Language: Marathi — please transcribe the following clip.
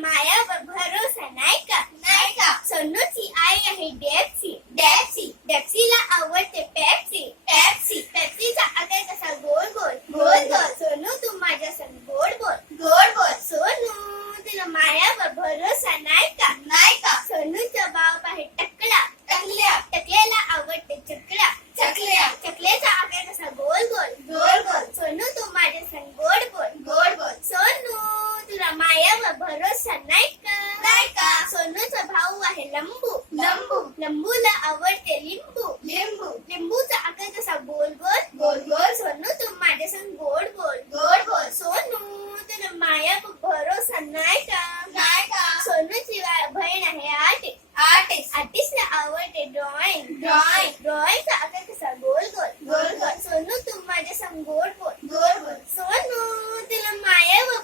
मायावर भरोसा नाही का? नाही का? सोनूची आई आहे डेप्सी. डेप्सी. डेप्सीला आवडते पेप्सी. पेप्सी. पेप्सीचा आकार कसा गोल गोल. गोल गोल. सोनू तू माझ्या संग गोड बोल. गोड बोल. सोनू तुला मायावर भरोसा नाही का? नाही का? सोनूचा बाप आहे टकला. टकल्या. टकल्याला आवडते चकला. चकल्या. चकल्याचा आकार कसा गोल गोल. गोल गोल. सोनू तू माझ्या संग गोड बोल. गोड बोल. सोनू तुला मायावर भरोसा नाही का? नाही का? सोनूचा भाऊ आहे लंबू. लंबू. लंबूला आवडते लिंबू. लिंबू. लिंबूचा आकार कसा गोल गोल. गोल गोल. सोनू तू माझ्या संग गोड बोल. गोड बोल. सोनू तुला मायावर भरोसा नाही का? नाही का? सोनूची बहीण आहे आर्टिस्ट. आर्टिस्ट. आर्टिस्टला आवडते ड्रॉइंग. ड्रॉइंग. ड्रॉइंगचा आकार कसा गोल गोल. गोल गोल. सोनू तू माझ्या संग गोड बोल. गोड बोल. सोनू तुला मायावर